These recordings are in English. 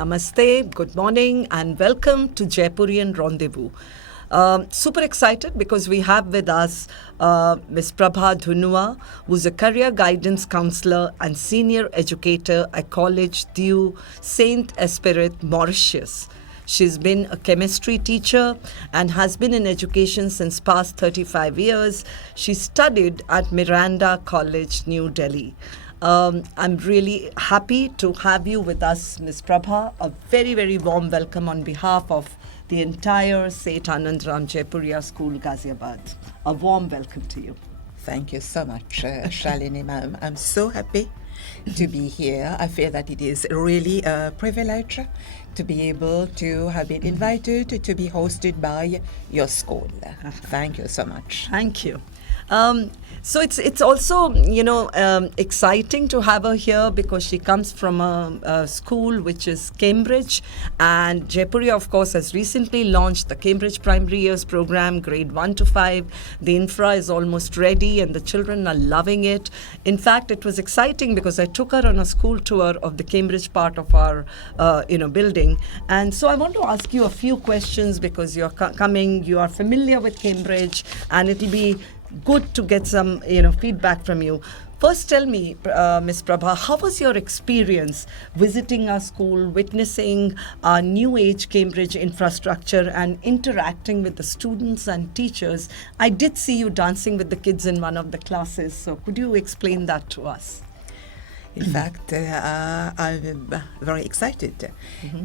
Namaste, good morning, and welcome to Jaipurian Randezvous. Super excited because we have with us Ms. Prabha Dhoonooah, who's a career guidance counselor and senior educator at College du Saint-Esprit, Mauritius. She's been a chemistry teacher and has been in education since past 35 years. She studied at Miranda College, New Delhi. I'm really happy to have you with us, Ms. Prabha. A very, very warm welcome on behalf of the entire Seth Anandram Jaipuria School, Ghaziabad. A warm welcome to you. Thank you so much, Shalini ma'am. I'm so happy to be here. I feel that it is really a privilege to be able to have been invited to be hosted by your school. Thank you so much. Thank you. So it's also, exciting to have her here because she comes from a school which is Cambridge, and Jaipuria, of course, has recently launched the Cambridge Primary Years program, grade 1 to 5. The infra is almost ready and the children are loving it. In fact, it was exciting because I took her on a school tour of the Cambridge part of our, building. And so I want to ask you a few questions because you're coming, you are familiar with Cambridge, and it'll be good to get some, feedback from you. First, tell me, Ms. Prabha, how was your experience visiting our school, witnessing our new age Cambridge infrastructure and interacting with the students and teachers? I did see you dancing with the kids in one of the classes, so could you explain that to us? In fact, I'm very excited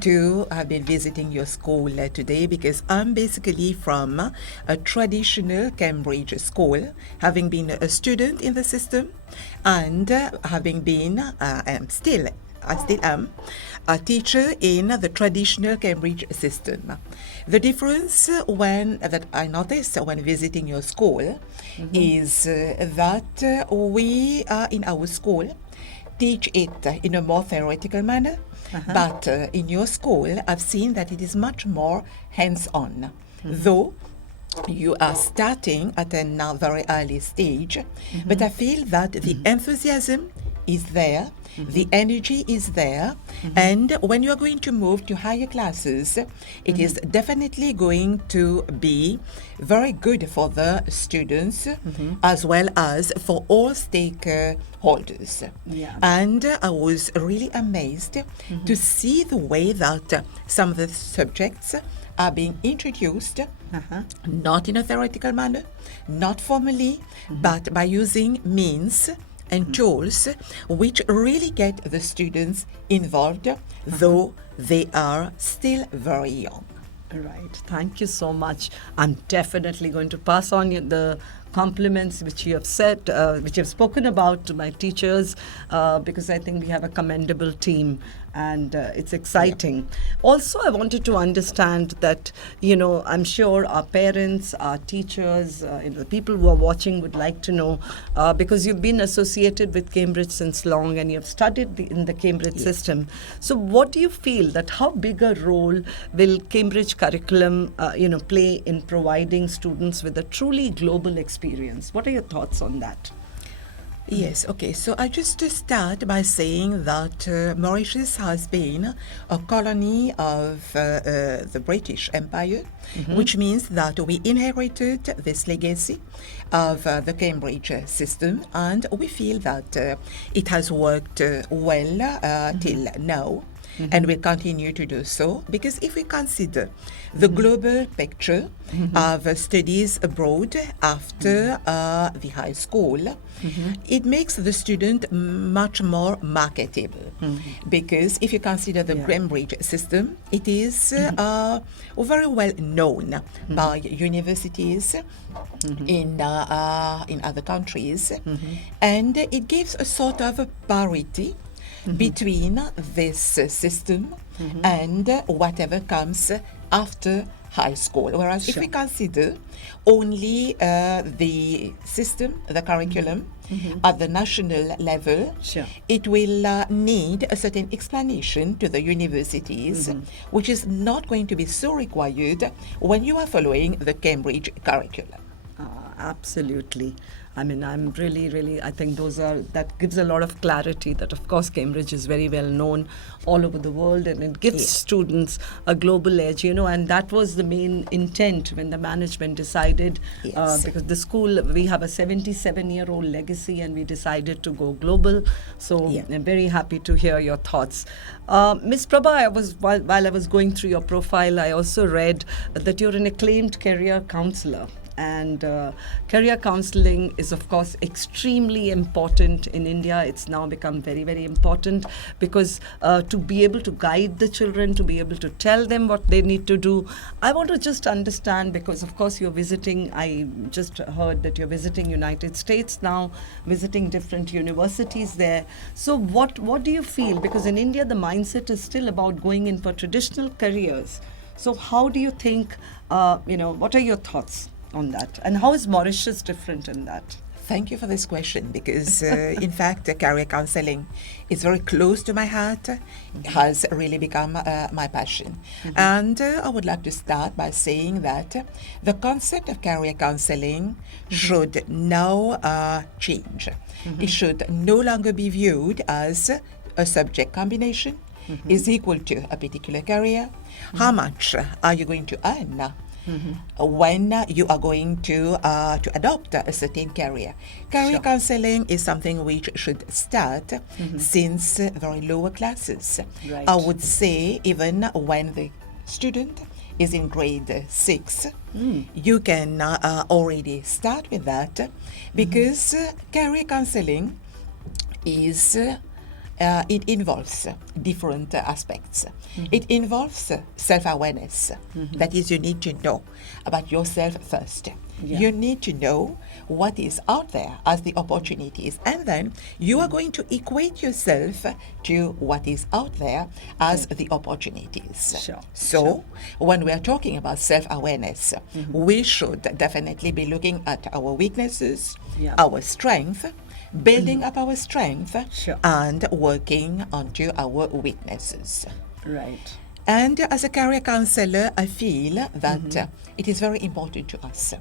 to have been visiting your school today because I'm basically from a traditional Cambridge school, having been a student in the system and having been, I still am, a teacher in the traditional Cambridge system. The difference that I noticed when visiting your school is that we in our school teach it in a more theoretical manner, but in your school, I've seen that it is much more hands-on. Though you are starting at a very early stage, but I feel that the enthusiasm is there, the energy is there, and when you are going to move to higher classes, it is definitely going to be very good for the students as well as for all stakeholders. Yeah. And I was really amazed to see the way that some of the subjects are being introduced, not in a theoretical manner, not formally, but by using means and tools which really get the students involved, though they are still very young. Right. Thank you so much. I'm definitely going to pass on the compliments which you have said, which you have spoken about to my teachers, because I think we have a commendable team and it's exciting. Yeah. Also, I wanted to understand that, I'm sure our parents, our teachers, the people who are watching would like to know, because you've been associated with Cambridge since long and you've studied in the Cambridge system. So what do you feel that how big a role will Cambridge curriculum, play in providing students with a truly global experience? What are your thoughts on that? Yes, okay. So I just to start by saying that Mauritius has been a colony of the British Empire, which means that we inherited this legacy of the Cambridge system, and we feel that it has worked well till now. And will continue to do so, because if we consider the global picture of studies abroad after the high school, it makes the student much more marketable. Because if you consider the Cambridge system, it is very well known by universities in other countries, and it gives a sort of parity between this system and whatever comes after high school. Whereas if we consider only the system, the curriculum at the national level, it will need a certain explanation to the universities, which is not going to be so required when you are following the Cambridge curriculum. Absolutely. I mean, I'm really, I think that gives a lot of clarity that, of course, Cambridge is very well known all over the world, and it gives students a global edge, and that was the main intent when the management decided, because the school, we have a 77-year-old legacy and we decided to go global. So I'm very happy to hear your thoughts. Ms. Prabha, while I was going through your profile, I also read that you're an acclaimed career counselor. And career counselling is, of course, extremely important in India. It's now become very, very important because to be able to guide the children, to be able to tell them what they need to do. I want to just understand, because, of course, you're visiting, I just heard that you're visiting United States now, visiting different universities there. So what do you feel? Because in India, the mindset is still about going in for traditional careers. So how do you think, what are your thoughts on that, and how is Mauritius different in that? Thank you for this question, because in fact career counselling is very close to my heart. It has really become my passion. And I would like to start by saying that the concept of career counselling should now change. It should no longer be viewed as a subject combination is equal to a particular career. How much are you going to earn when you are going to adopt a certain career? Career counselling is something which should start since very lower classes. Right. I would say even when the student is in grade 6, you can already start with that, because career counselling is it involves different aspects. It involves self-awareness. That is, you need to know about yourself first. You need to know what is out there as the opportunities, and then you are going to equate yourself to what is out there as the opportunities. So when we are talking about self-awareness, we should definitely be looking at our weaknesses, our strength, building up our strength, and working onto our weaknesses. Right. And as a career counselor, I feel that it is very important to us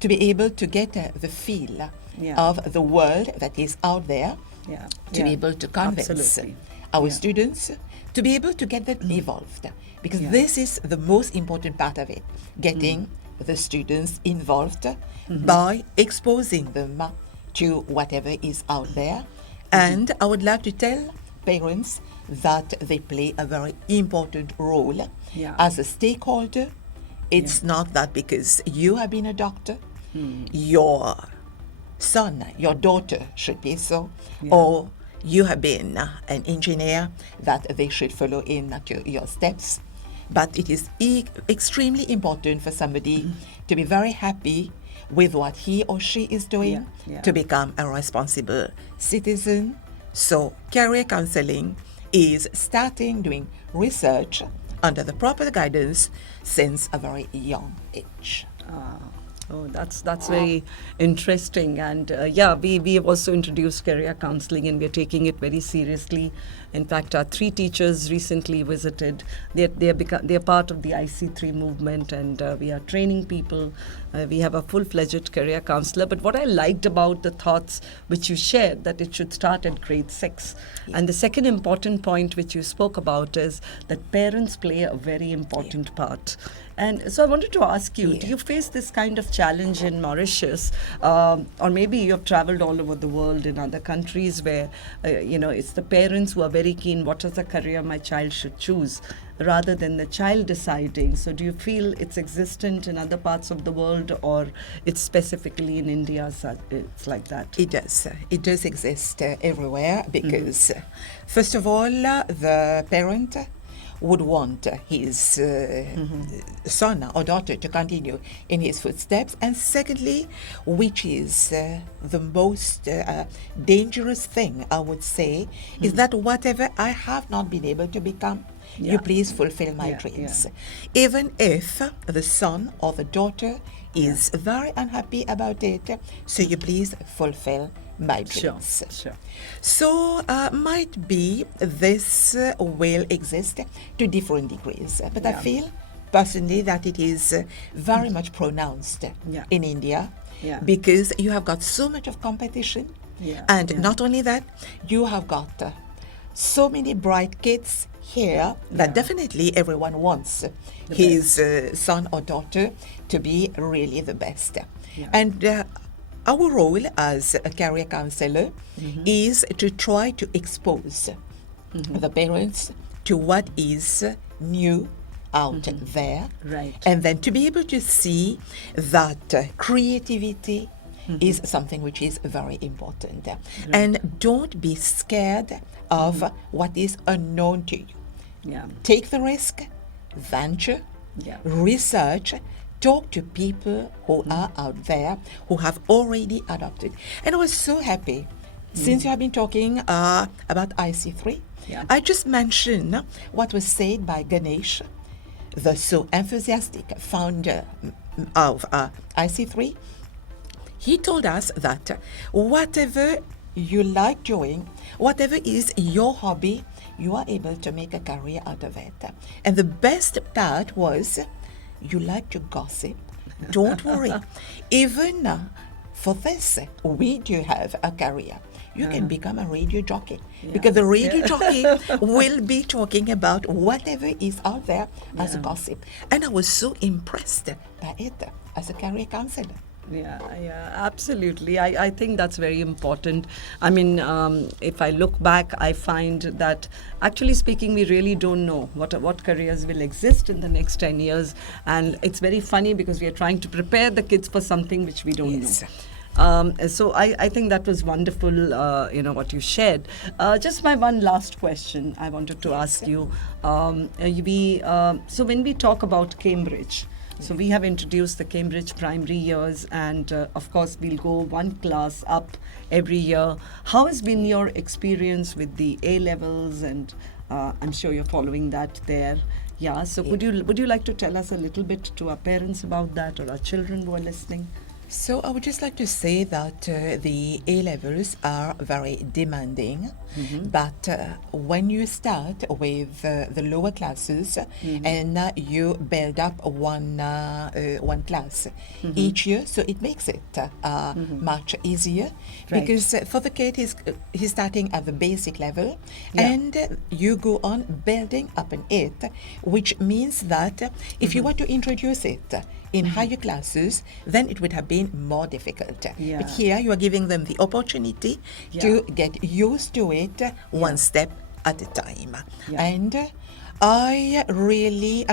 to be able to get the feel of the world that is out there, to be able to convince our students, to be able to get them involved, because this is the most important part of it, getting the students involved by exposing them to whatever is out there. And I would like to tell parents that they play a very important role as a stakeholder. It's not that because you have been a doctor, your son, your daughter should be so, or you have been an engineer, that they should follow in to your steps. But it is extremely important for somebody to be very happy with what he or she is doing, to become a responsible citizen. So career counselling is starting doing research under the proper guidance since a very young age. Oh, that's very interesting. And we have also introduced career counselling, and we're taking it very seriously. In fact, our 3 teachers recently visited. They're part of the IC3 movement, and we are training people. We have a full-fledged career counsellor. But what I liked about the thoughts which you shared, that it should start at grade 6. And the second important point which you spoke about is that parents play a very important part. And so I wanted to ask you, do you face this kind of challenge in Mauritius, or maybe you have traveled all over the world in other countries where, it's the parents who are very keen, what is the career my child should choose, rather than the child deciding. So do you feel it's existent in other parts of the world, or it's specifically in India, so it's like that? It does. It does exist everywhere, because first of all, the parent would want his son or daughter to continue in his footsteps. And secondly, which is the most dangerous thing, I would say, is that whatever I have not been able to become, you please fulfill my dreams. Even if the son or the daughter is very unhappy about it, so you please fulfill my dreams. Sure. So might be this will exist to different degrees, but I feel personally that it is very much pronounced in India, Yeah. because you have got so much of competition. Yeah. And Yeah. not only that, you have got so many bright kids here that Yeah. definitely everyone wants his son or daughter to be really the best. Yeah. And our role as a career counselor is to try to expose the parents to what is new out there. Right. And then to be able to see that creativity is something which is very important. And don't be scared of what is unknown to you. Yeah. Take the risk, venture, Yeah. research, talk to people who are out there who have already adopted. And I was so happy since you have been talking about IC3. Yeah. I just mentioned what was said by Ganesh, the so enthusiastic founder of IC3. He told us that whatever you like doing, whatever is your hobby, you are able to make a career out of it. And the best part was you like to gossip. Don't worry. Even for this, we do have a career. You can become a radio jockey because the radio jockey will be talking about whatever is out there as a gossip. And I was so impressed by it as a career counselor. Yeah, absolutely. I think that's very important. I mean, if I look back, I find that actually speaking, we really don't know what careers will exist in the next 10 years. And it's very funny because we are trying to prepare the kids for something which we don't know. So I think that was wonderful, what you shared. Just my one last question I wanted to ask you. So when we talk about Cambridge, so we have introduced the Cambridge primary years, and of course we'll go one class up every year. How has been your experience with the A levels? And I'm sure you're following that there. Yeah. So would you like to tell us a little bit to our parents about that, or our children who are listening? So I would just like to say that the A levels are very demanding, but when you start with the lower classes and you build up one class each year, so it makes it much easier because for the kid he's starting at the basic level and you go on building up in it, which means that if you want to introduce it in higher classes, then it would have been more difficult. But here you are giving them the opportunity to get used to it one step at a time. And I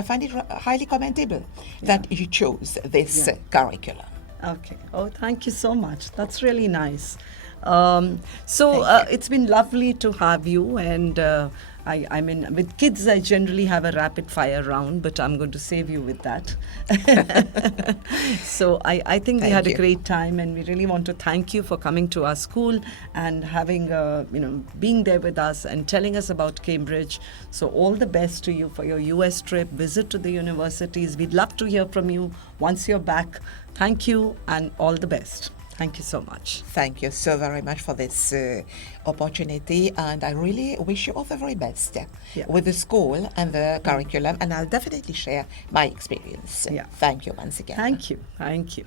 find it highly commendable that you chose this curriculum. Okay. Oh, thank you so much. That's really nice. It's been lovely to have you, and I mean, with kids, I generally have a rapid fire round, but I'm going to save you with that. So I think we had a great time, and we really want to thank you for coming to our school and having, being there with us and telling us about Cambridge. So all the best to you for your US trip, visit to the universities. We'd love to hear from you once you're back. Thank you, and all the best. Thank you so much. Thank you so very much for this opportunity, and I really wish you all the very best with the school and the curriculum, and I'll definitely share my experience. Thank you once again. Thank you. Thank you.